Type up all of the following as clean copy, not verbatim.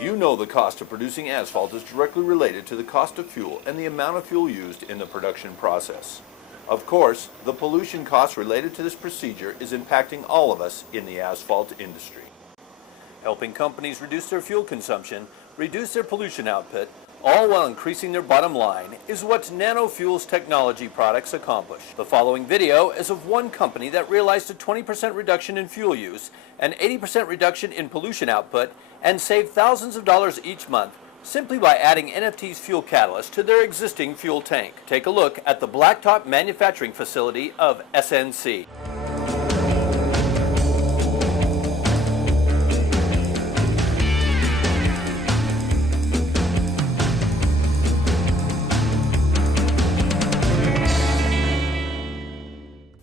You know the cost of producing asphalt is directly related to the cost of fuel and the amount of fuel used in the production process. Of course, the pollution costs related to this procedure is impacting all of us in the asphalt industry. Helping companies reduce their fuel consumption, reduce their pollution output, all while increasing their bottom line, is what NanoFuels technology products accomplish. The following video is of one company that realized a 20% reduction in fuel use, an 80% reduction in pollution output, and saved thousands of dollars each month simply by adding NFT's fuel catalyst to their existing fuel tank. Take a look at the blacktop manufacturing facility of SNC.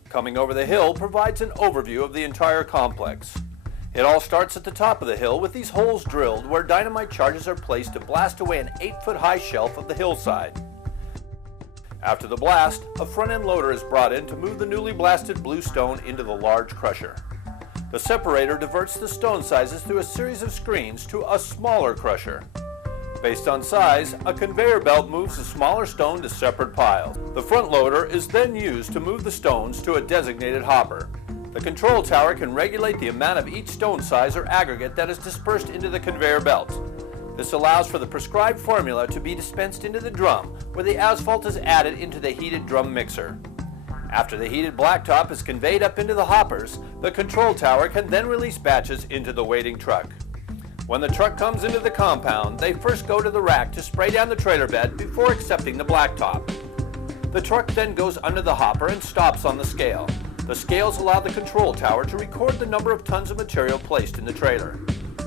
Coming over the hill provides an overview of the entire complex. It all starts at the top of the hill with these holes drilled where dynamite charges are placed to blast away an 8-foot-high shelf of the hillside. After the blast, a front-end loader is brought in to move the newly blasted blue stone into the large crusher. The separator diverts the stone sizes through a series of screens to a smaller crusher. Based on size, a conveyor belt moves the smaller stone to separate piles. The front loader is then used to move the stones to a designated hopper. The control tower can regulate the amount of each stone size or aggregate that is dispersed into the conveyor belt. This allows for the prescribed formula to be dispensed into the drum, where the asphalt is added into the heated drum mixer. After the heated blacktop is conveyed up into the hoppers, the control tower can then release batches into the waiting truck. When the truck comes into the compound, they first go to the rack to spray down the trailer bed before accepting the blacktop. The truck then goes under the hopper and stops on the scale. The scales allow the control tower to record the number of tons of material placed in the trailer.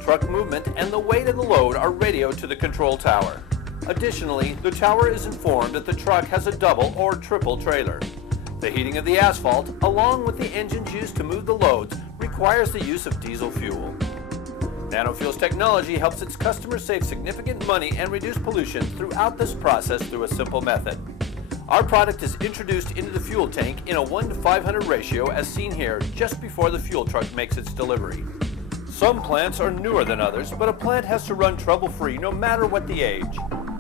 Truck movement and the weight of the load are radioed to the control tower. Additionally, the tower is informed that the truck has a double or triple trailer. The heating of the asphalt, along with the engines used to move the loads, requires the use of diesel fuel. NanoFuels technology helps its customers save significant money and reduce pollution throughout this process through a simple method. Our product is introduced into the fuel tank in a 1:500 ratio as seen here just before the fuel truck makes its delivery. Some plants are newer than others, but a plant has to run trouble-free no matter what the age.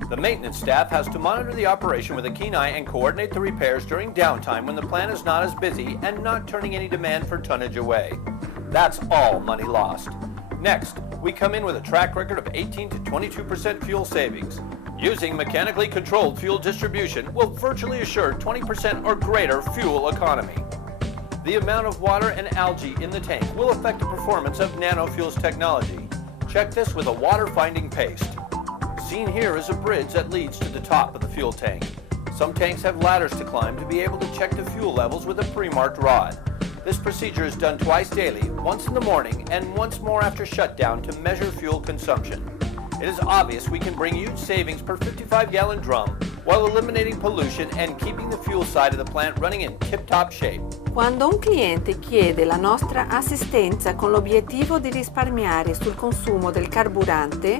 The maintenance staff has to monitor the operation with a keen eye and coordinate the repairs during downtime when the plant is not as busy and not turning any demand for tonnage away. That's all money lost. Next, we come in with a track record of 18 to 22% fuel savings. Using mechanically controlled fuel distribution will virtually assure 20% or greater fuel economy. The amount of water and algae in the tank will affect the performance of NanoFuels technology. Check this with a water-finding paste. Seen here is a bridge that leads to the top of the fuel tank. Some tanks have ladders to climb to be able to check the fuel levels with a pre-marked rod. This procedure is done twice daily, once in the morning and once more after shutdown to measure fuel consumption. It is obvious we can bring huge savings per 55-gallon drum while eliminating pollution and keeping the fuel side of the plant running in tip-top shape. Quando un cliente chiede la nostra assistenza con l'obiettivo di risparmiare sul consumo del carburante,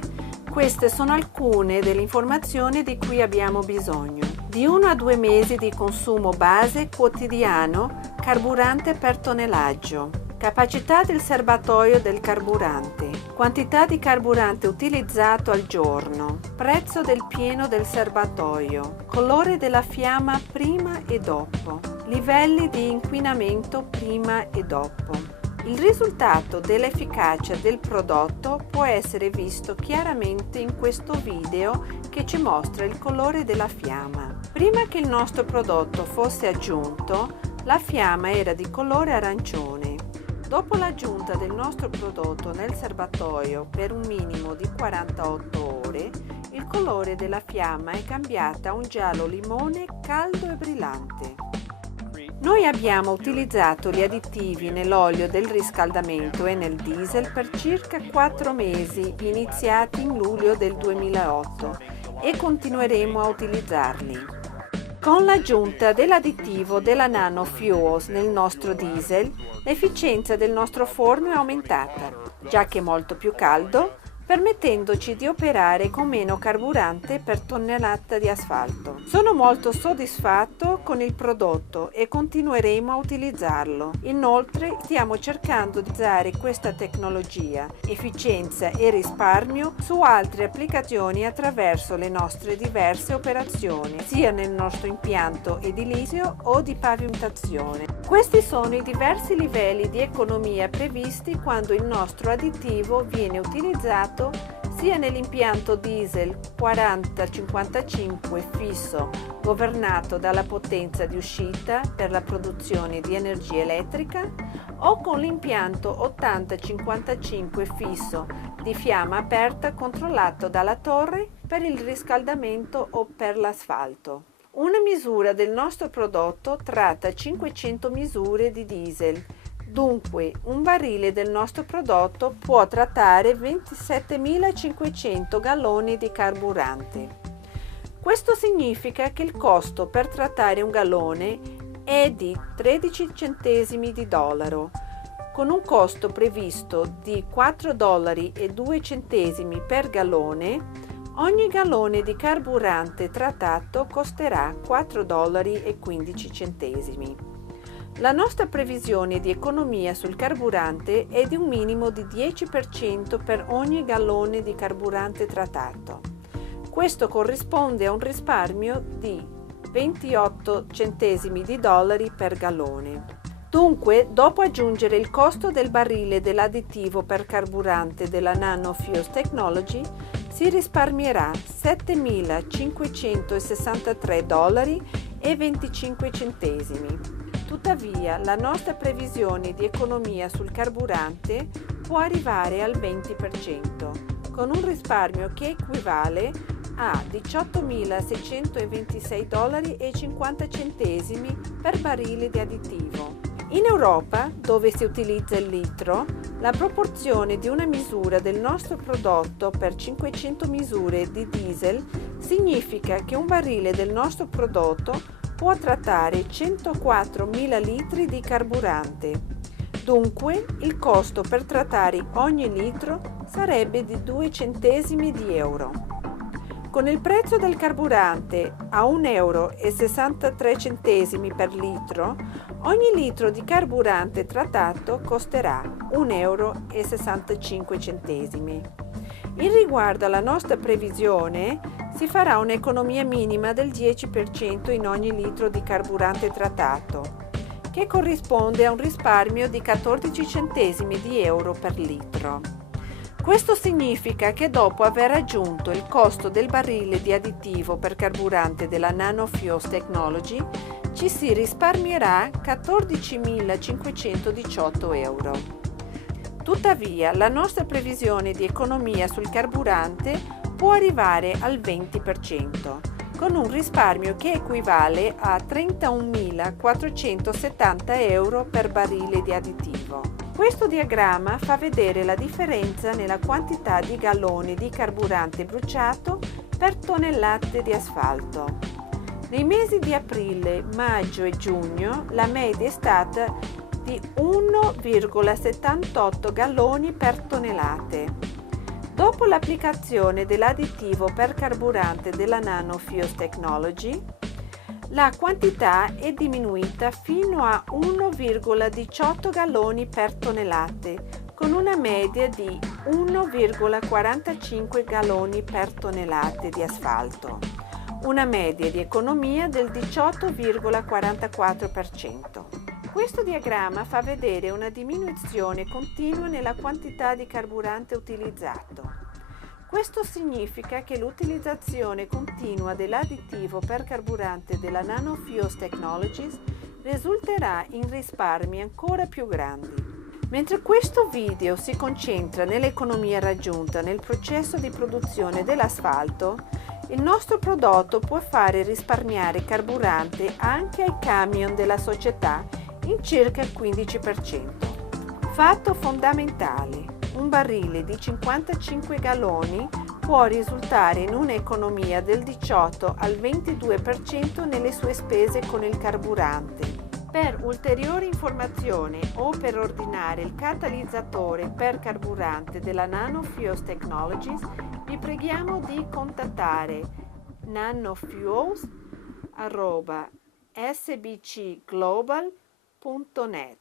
queste sono alcune delle informazioni di cui abbiamo bisogno. Di 1 a 2 mesi di consumo base quotidiano carburante per tonnellaggio, capacità del serbatoio del carburante, quantità di carburante utilizzato al giorno, prezzo del pieno del serbatoio, colore della fiamma prima e dopo, livelli di inquinamento prima e dopo. Il risultato dell'efficacia del prodotto può essere visto chiaramente in questo video che ci mostra il colore della fiamma. Prima che il nostro prodotto fosse aggiunto, la fiamma era di colore arancione. Dopo l'aggiunta del nostro prodotto nel serbatoio per un minimo di 48 ore, il colore della fiamma è cambiata a un giallo limone caldo e brillante. Noi abbiamo utilizzato gli additivi nell'olio del riscaldamento e nel diesel per circa 4 mesi, iniziati in luglio del 2008, e continueremo a utilizzarli. Con l'aggiunta dell'additivo della NanoFuels nel nostro diesel, l'efficienza del nostro forno è aumentata, già che è molto più caldo, permettendoci di operare con meno carburante per tonnellata di asfalto. Sono molto soddisfatto con il prodotto e continueremo a utilizzarlo. Inoltre stiamo cercando di usare questa tecnologia, efficienza e risparmio su altre applicazioni attraverso le nostre diverse operazioni, sia nel nostro impianto edilizio o di pavimentazione. Questi sono i diversi livelli di economia previsti quando il nostro additivo viene utilizzato sia nell'impianto diesel 40-55 fisso governato dalla potenza di uscita per la produzione di energia elettrica o con l'impianto 80-55 fisso di fiamma aperta controllato dalla torre per il riscaldamento o per l'asfalto. Una misura del nostro prodotto tratta 500 misure di diesel. Dunque, un barile del nostro prodotto può trattare 27.500 galloni di carburante. Questo significa che il costo per trattare un gallone è di 13 centesimi di dollaro. Con un costo previsto di 4,02 dollari per gallone, ogni gallone di carburante trattato costerà 4,15 dollari. La nostra previsione di economia sul carburante è di un minimo di 10% per ogni gallone di carburante trattato. Questo corrisponde a un risparmio di 28 centesimi di dollari per gallone. Dunque, dopo aggiungere il costo del barile dell'additivo per carburante della Nano Fuels Technology, si risparmierà 7.563 dollari e 25 centesimi. Tuttavia, la nostra previsione di economia sul carburante può arrivare al 20%, con un risparmio che equivale a 18.626 dollari e 50 centesimi per barile di additivo. In Europa, dove si utilizza il litro, la proporzione di una misura del nostro prodotto per 500 misure di diesel significa che un barile del nostro prodotto può trattare 104.000 litri di carburante. Dunque, il costo per trattare ogni litro sarebbe di 2 centesimi di euro. Con il prezzo del carburante a 1,63 euro per litro, ogni litro di carburante trattato costerà 1,65 euro. In riguardo alla nostra previsione, si farà un'economia minima del 10% in ogni litro di carburante trattato, che corrisponde a un risparmio di 14 centesimi di euro per litro. Questo significa che dopo aver aggiunto il costo del barile di additivo per carburante della Nano Fuels Technology, ci si risparmierà 14.518 euro. Tuttavia, la nostra previsione di economia sul carburante può arrivare al 20%, con un risparmio che equivale a 31.470 euro per barile di additivo. Questo diagramma fa vedere la differenza nella quantità di galloni di carburante bruciato per tonnellate di asfalto. Nei mesi di aprile, maggio e giugno la media è stata di 1,78 galloni per tonnellate. Dopo l'applicazione dell'additivo per carburante della Nano Fuels Technology, la quantità è diminuita fino a 1,18 galloni per tonnellate, con una media di 1,45 galloni per tonnellate di asfalto, una media di economia del 18,44%. Questo diagramma fa vedere una diminuzione continua nella quantità di carburante utilizzato. Questo significa che l'utilizzazione continua dell'additivo per carburante della Nano Fuels Technologies risulterà in risparmi ancora più grandi. Mentre questo video si concentra nell'economia raggiunta nel processo di produzione dell'asfalto, il nostro prodotto può fare risparmiare carburante anche ai camion della società in circa il 15%. Fatto fondamentale: un barile di 55 galloni può risultare in un'economia del 18 al 22% nelle sue spese con il carburante. Per ulteriori informazioni o per ordinare il catalizzatore per carburante della Nano Fuels Technologies, vi preghiamo di contattare nanofuels@sbcglobal.net.